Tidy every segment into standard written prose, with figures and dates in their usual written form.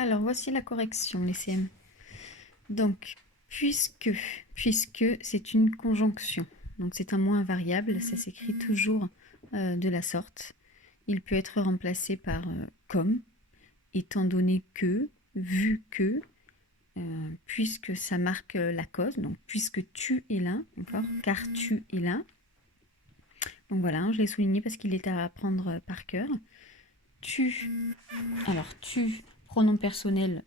Alors, voici la correction, les CM. Donc, puisque c'est une conjonction, donc c'est un mot invariable, ça s'écrit toujours de la sorte. Il peut être remplacé par comme, étant donné que, vu que, puisque ça marque la cause, donc puisque tu es là, d'accord, car tu es là. Donc voilà, je l'ai souligné parce qu'il est à apprendre par cœur. Tu, alors tu, pronom personnel,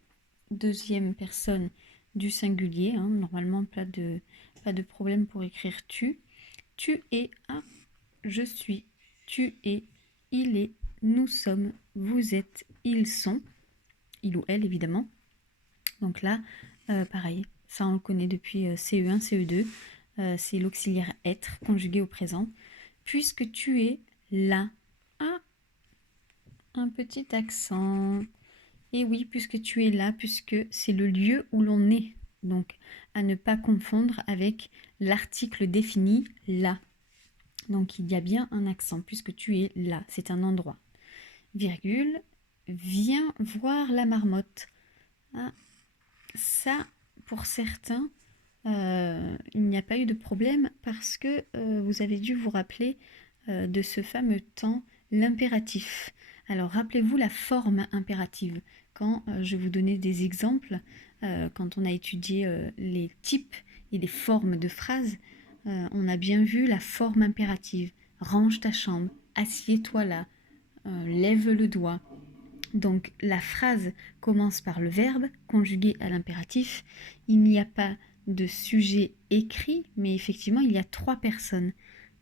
deuxième personne du singulier, hein, normalement pas de problème pour écrire tu. Tu es un, je suis, tu es, il est, nous sommes, vous êtes, ils sont, il ou elle évidemment. Donc là, pareil, ça on le connaît depuis CE1, CE2, c'est l'auxiliaire être conjugué au présent. Puisque tu es là, ah, un petit accent. Et oui, puisque tu es là, puisque c'est le lieu où l'on est. Donc, à ne pas confondre avec l'article défini là. Donc, il y a bien un accent, puisque tu es là, c'est un endroit. Virgule, viens voir la marmotte. Ah, ça, pour certains, il n'y a pas eu de problème parce que vous avez dû vous rappeler de ce fameux temps, l'impératif. Alors rappelez-vous la forme impérative. Quand je vous donnais des exemples, quand on a étudié les types et les formes de phrases, on a bien vu la forme impérative. Range ta chambre, assieds-toi là, lève le doigt. Donc la phrase commence par le verbe conjugué à l'impératif. Il n'y a pas de sujet écrit, mais effectivement il y a trois personnes.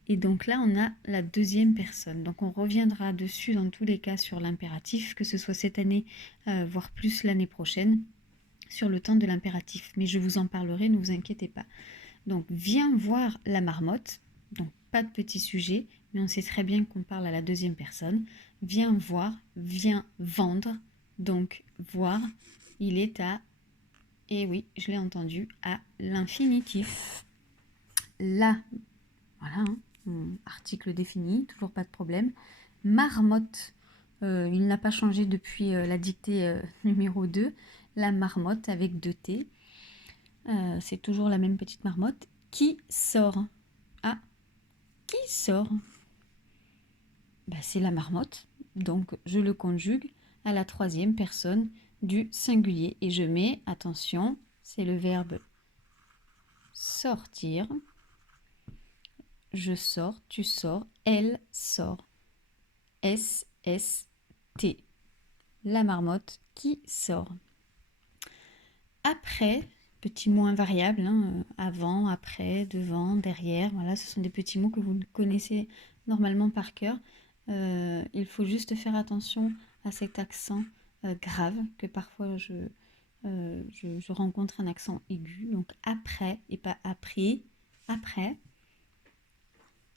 Et donc là, on a la deuxième personne. Donc on reviendra dessus dans tous les cas sur l'impératif, que ce soit cette année, voire plus l'année prochaine, sur le temps de l'impératif. Mais je vous en parlerai, ne vous inquiétez pas. Donc viens voir la marmotte. Donc pas de petit sujet, mais on sait très bien qu'on parle à la deuxième personne. Viens voir, viens vendre. Donc voir, il est à, et oui, je l'ai entendu, à l'infinitif. Là, voilà, hein. Article défini, toujours pas de problème. Marmotte, il n'a pas changé depuis la dictée numéro 2. La marmotte avec 2 T. C'est toujours la même petite marmotte. Qui sort? Ah, qui sort? Bah, c'est la marmotte. Donc je le conjugue à la troisième personne du singulier. Et je mets, attention, c'est le verbe sortir. Je sors, tu sors, elle sort. S-S-T. La marmotte qui sort. Après, petit mot invariable, hein, avant, après, devant, derrière, voilà, ce sont des petits mots que vous connaissez normalement par cœur. Il faut juste faire attention à cet accent grave, que parfois je rencontre un accent aigu, donc après et pas après, après.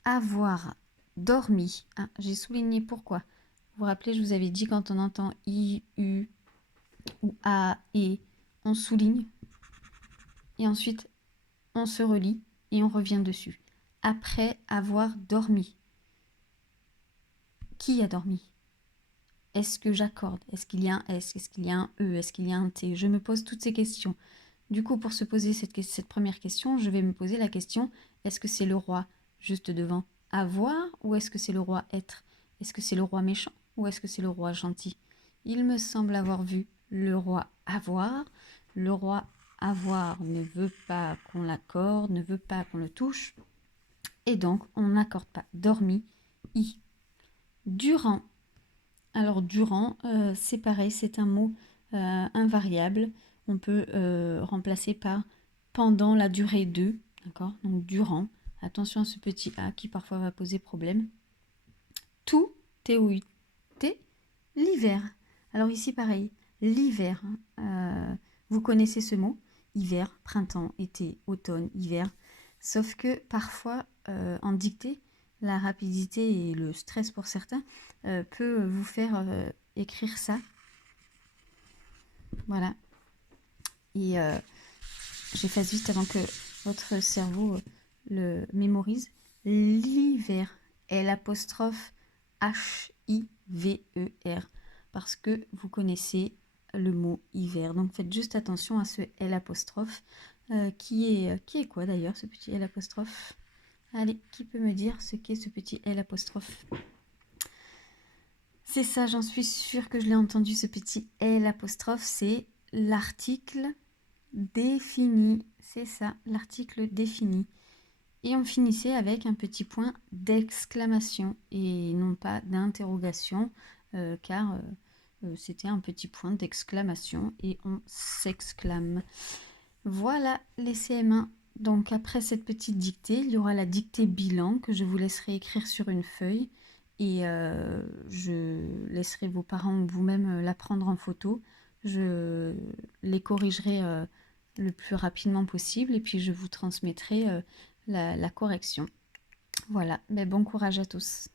Avoir dormi. Ah, j'ai souligné pourquoi. Vous vous rappelez, je vous avais dit quand on entend I, U ou A, E, on souligne et ensuite on se relie et on revient dessus. Après avoir dormi. Qui a dormi? Est-ce que j'accorde? Est-ce qu'il y a un S? Est-ce qu'il y a un E? Est-ce qu'il y a un T? Je me pose toutes ces questions. Du coup, pour se poser cette première question, je vais me poser la question, est-ce que c'est le roi juste devant avoir ou est-ce que c'est le roi être? Est-ce que c'est le roi méchant ou est-ce que c'est le roi gentil? Il me semble avoir vu le roi avoir. Le roi avoir ne veut pas qu'on l'accorde, ne veut pas qu'on le touche. Et donc, on n'accorde pas. Dormi, i. Durant. Alors, durant, c'est pareil, c'est un mot invariable. On peut remplacer par pendant la durée de. D'accord? Donc, durant. Attention à ce petit A qui parfois va poser problème. Tout, T-O-U-T, l'hiver. Alors ici, pareil, l'hiver. Vous connaissez ce mot? Hiver, printemps, été, automne, hiver. Sauf que parfois, en dictée, la rapidité et le stress pour certains peut vous faire écrire ça. Voilà. Et j'efface vite avant que votre cerveau le mémorise. L'hiver. L'apostrophe H-I-V-E-R. Parce que vous connaissez le mot hiver. Donc faites juste attention à ce L apostrophe qui est quoi d'ailleurs ce petit L apostrophe? Allez, qui peut me dire ce qu'est ce petit L apostrophe? C'est ça, j'en suis sûre que je l'ai entendu, ce petit L apostrophe, c'est l'article défini. C'est ça, l'article défini. Et on finissait avec un petit point d'exclamation et non pas d'interrogation, car c'était un petit point d'exclamation et on s'exclame. Voilà les CM1. Donc après cette petite dictée, il y aura la dictée bilan que je vous laisserai écrire sur une feuille et je laisserai vos parents ou vous-même la prendre en photo. Je les corrigerai le plus rapidement possible et puis je vous transmettrai la correction. Voilà, mais bon courage à tous.